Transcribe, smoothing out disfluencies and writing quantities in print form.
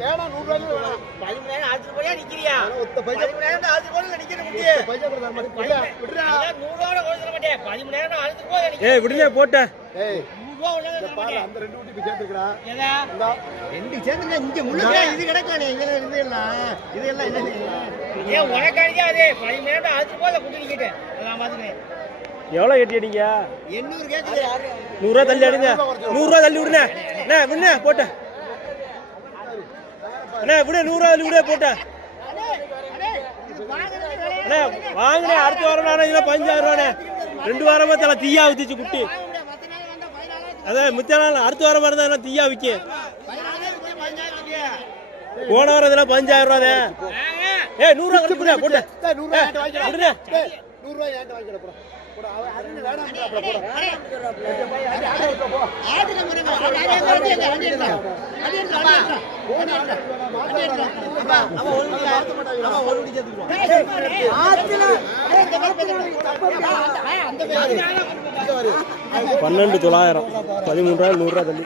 வேணாம் 100 ரூபாய்க்கு வேணாம் 10000 ஆச்சு போயா நிக்கிறியா ஒத்த பைசா 10000 ஆச்சு போல நிக்கிற முட்டியே பைசா கொடுத்தா மாதிரி விடுடா 100 ரூபாய் கொடுக்க மாட்டேன் 10000 ஆச்சு போல நிக்கிற ஏய் விடுனே போட்ட ஏய் 100 ரூபாய் உள்ள பாரு அந்த ரெண்டு ஊட்டி சேர்த்துக்கடா ஏதா ரெண்டு சேர்த்துங்க இங்க முழுக்க இது கிடக்கானே இதுல இதெல்லாம் என்ன ஏன் உனக்கு அடிக்காதே 10000 ஆச்சு போல குட்டி நிக்கிட்டே நான் பாத்துக்கிறேன் எவ்வளோ ஏட்டி அடிங்க 800 கேக்குது 100 ரூபா தள்ளி அடிங்க 100 ரூபா தள்ளி விடுனே அண்ணே விடுனே போட்ட அண்ணே விடு 100 ரூபா தள்ளி விடு போட்ட அண்ணே வாங்கினே அடுத்த வாரம் நானே இதில் 5000 ரூபாண்ணே 2 வாரமா தலை தீயா ஊத்திச்சு குட்டி அதான் மித்த நாள் அடுத்த வாரமா இருந்தா எல்லாம் தீயா விற்க போன வாரம் இதெல்லாம் 5000 ரூபாதே ஏய் 100 ரூபா கழிப்புடா போட்ட 100 ரூபாய் என்கிட்ட வாங்கிக்கடா விடுனே 100 ரூபாய் என்கிட்ட வாங்கிக்கடா போடா போடா அது வேணாம் அப்புறம் போடா ஆட்டுல முருங்க பன்னெண்டு 900 13 ரூபா 100 ரூபா தள்ளி